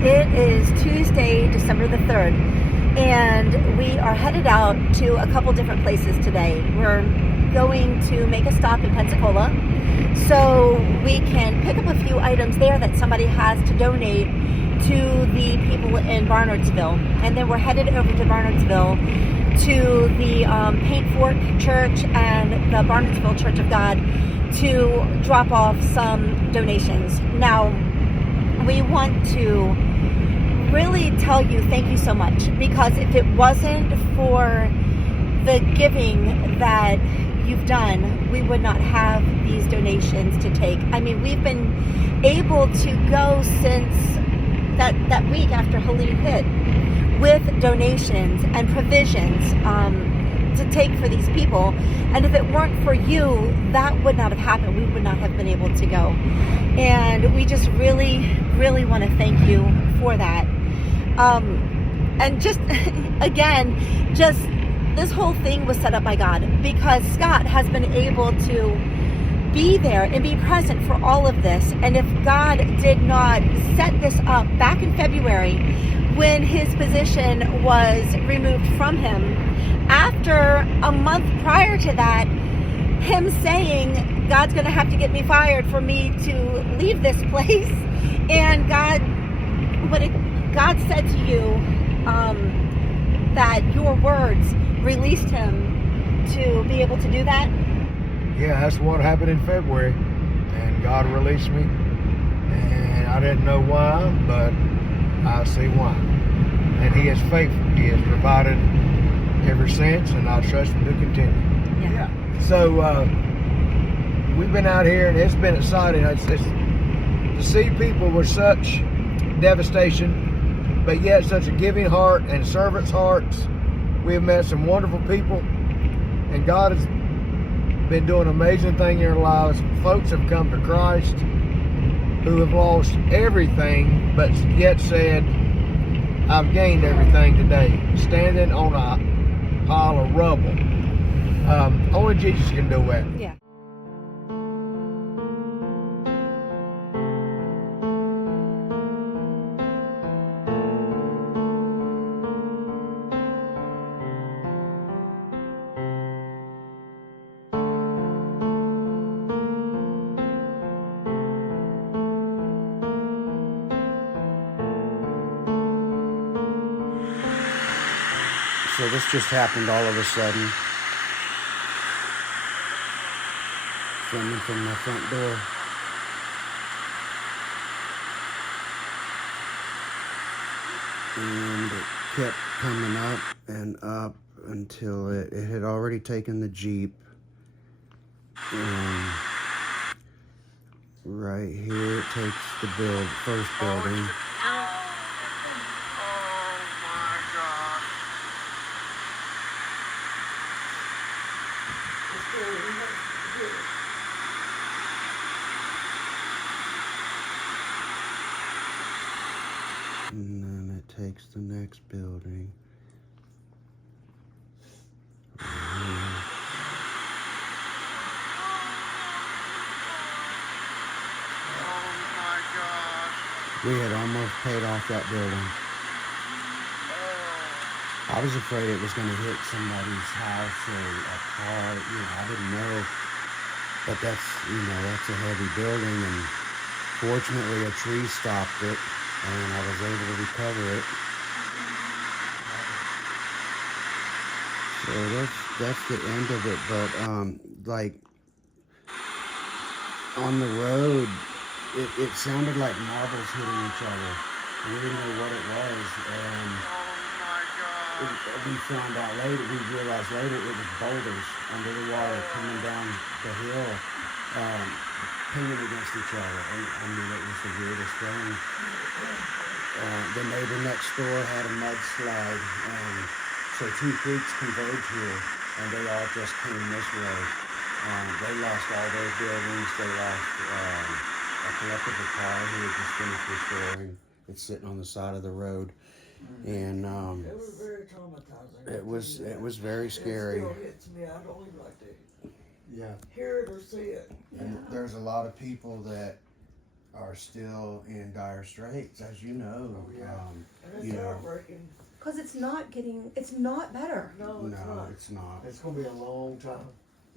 It is Tuesday, December the 3rd, and we are headed out to a couple different places today. We're going to make a stop in Pensacola so we can pick up a few items there that somebody has to donate to the people in Barnardsville. And then we're headed over to Barnardsville to the Paint Fork Church and the Barnardsville Church of God to drop off some donations. Now, we want to really tell you thank you so much, because if it wasn't for the giving that you've done, we would not have these donations to take. I mean, we've been able to go since that week after Helene hit with donations and provisions to take for these people. And if it weren't for you, that would not have happened. We would not have been able to go. And we just really, really want to thank you for that. And just, again, just this whole thing was set up by God, because Scott has been able to be there and be present for all of this. And if God did not set this up back in February, when his position was removed from him, after a month prior to that, him saying, God's going to have to get me fired for me to leave this place. And God said to you that your words released him to be able to do that? Yeah, that's what happened in February. And God released me. And I didn't know why, but I see why. And he is faithful. He has provided ever since, and I trust him to continue. Yeah. So we've been out here, and it's been exciting. It's to see people with such devastation, but yet such a giving heart and servants' hearts. We have met some wonderful people, and God has been doing an amazing thing in their lives. Folks have come to Christ who have lost everything, but yet said, I've gained everything today, standing on a pile of rubble. Only Jesus can do that. Yeah. So this just happened all of a sudden. Filming from my front door. And it kept coming up and up until it had already taken the Jeep. And right here it takes the first building. And then it takes the next building. We had almost paid off that building. I was afraid it was going to hit somebody's house or a car. I didn't know. But that's a heavy building, and fortunately a tree stopped it, and I was able to recover it. So that's the end of it. But like on the road, it sounded like marbles hitting each other. We didn't know what it was, and we found out later. We realized later it was boulders under the water coming down the hill, pinging against each other. And I mean, it was the weirdest thing. The neighbor next door had a mudslide, and so two creeks converge here, and they all just came this way. They lost all their buildings. They lost a collectible car who had just finished restoring. It's sitting on the side of the road, and it was very traumatizing. It was very scary. It still hits me. I don't even like to Yeah. hear it or see it. And there's a lot of people that are still in dire straits, as you know. Oh, yeah. And it's You know. heartbreaking. Because it's not better. No, it's No, not. it's not. It's gonna be a long time.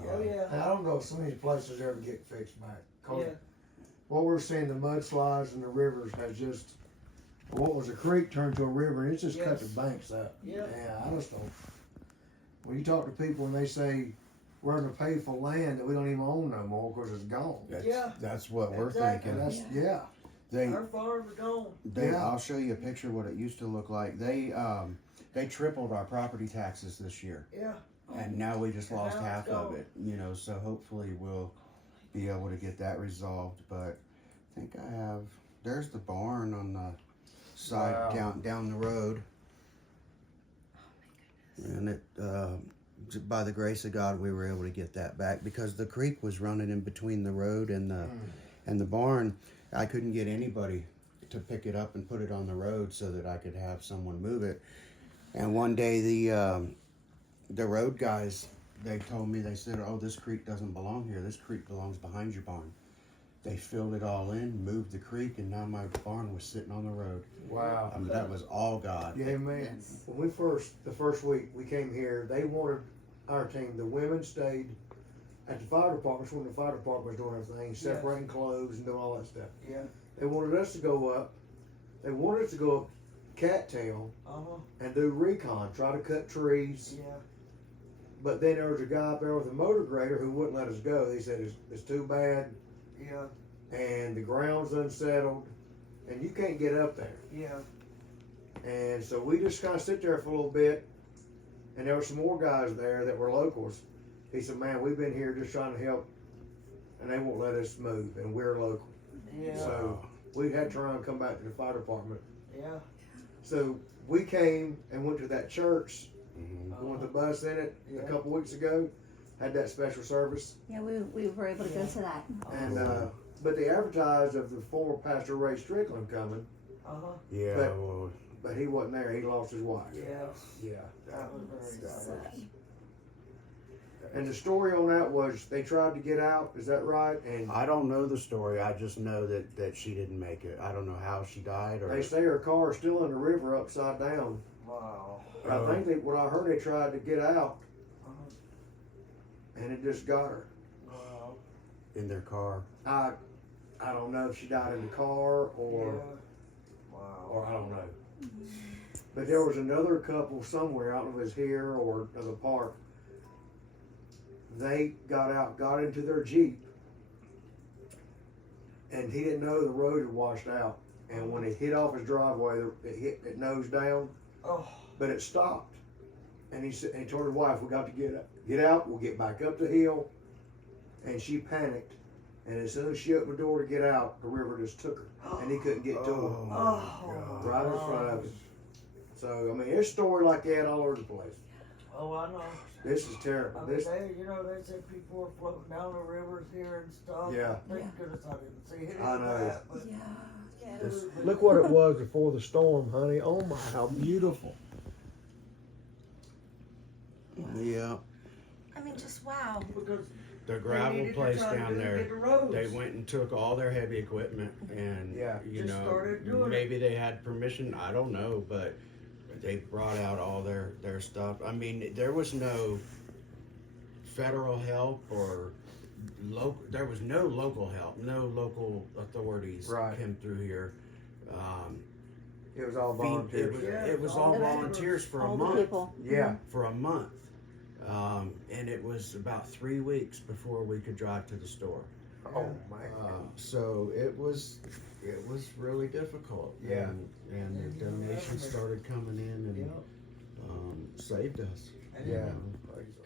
Oh, yeah. And I don't know if some of these places ever get fixed back. 'Cause Yeah. what we're seeing, the mudslides and the rivers has just, what was a creek turned to a river, and it's just cut the Yes. banks up. Yeah. Yeah, I just don't. When you talk to people and they say we're gonna pay for land that we don't even own no more because it's gone. Yeah. That's what we're Exactly. And thinking. that's, yeah. They, Our farm's gone. Yeah. I'll show you a picture of what it used to look like. They tripled our property taxes this year, Yeah. and now we just And lost now it's half of gone. it. You know, so hopefully we'll be able to get that resolved. But I think I have. There's the barn on the side Wow. down the road, and it. By the grace of God, we were able to get that back because the creek was running in between the road and the barn. I couldn't get anybody to pick it up and put it on the road so that I could have someone move it. And one day the road guys, they told me, they said, "Oh, this creek doesn't belong here. This creek belongs behind your barn." They filled it all in, moved the creek, and now my barn was sitting on the road. Wow. I mean, that was all God. Yeah, man. When the first week we came here, they wanted our team, the women stayed at the fire department when the fire department was doing everything, separating clothes and doing all that stuff. Yeah. They wanted us to go up. They wanted us to go up Cattail Uh-huh. and do recon, try to cut trees. Yeah. But then there was a guy up there with a motor grader who wouldn't let us go. He said it's too bad, Yeah. and the ground's unsettled, and you can't get up there. Yeah. And so we just kind of sit there for a little bit, and there were some more guys there that were locals. He said, "Man, we've been here just trying to help, and they won't let us move, and we're local." Yeah. So we had to try and come back to the fire department. Yeah. So we came and went to that church, Mhm. with the bus in it Yeah. a couple weeks ago, had that special service. Yeah, we were able to go to that. And but they advertised of the former Pastor Ray Strickland coming, Uh-huh. Yeah, But- well, but he wasn't there. He lost his wife. Yeah. Yeah. That was very sad. And the story on that was they tried to get out. Is that right? And I don't know the story. I just know that she didn't make it. I don't know how she died or. they say her car is still in the river upside down. Wow. But I think what I heard, they tried to get out, Uh-huh. and it just got her. Wow. in their car. I don't know if she died in the car or Yeah. Wow. I don't know. But there was another couple somewhere, I don't know if it was here or in the park. They got out, got into their Jeep, and he didn't know the road had washed out. And when it hit off his driveway, it nosed down, Oh. but it stopped. And he said, and he told his wife, "We got to get out. We'll get back up the hill." And she panicked. And as soon as she opened the door to get out, the river just took her, and he couldn't get to her. my Oh. Right in front of him. So I mean, there's story like that all over the place. Oh, I know. This is terrible. I mean, This, they said people were floating down the rivers here and stuff. Yeah. Thank goodness I didn't see it. I know. But Yeah. it was- look what it was before the storm, honey. Oh my, how beautiful. Yeah, I mean, just wow. Because the they gravel needed to place try to down get there. the roads. They went and took all their heavy equipment, and Yeah. you Just know, started doing it. maybe they had permission. I don't know, but they brought out all their stuff. I mean, there was no federal help or there was no local help. No local authorities Right. came through here. It was all It volunteers. was, Yeah, it was all all the volunteers for a All the month. people. Yeah. For a month. And it was about 3 weeks before we could drive to the store. Oh my. So it was really difficult. Yeah. And the donations started coming in and Yeah. saved us. And Yeah. You know. Praise the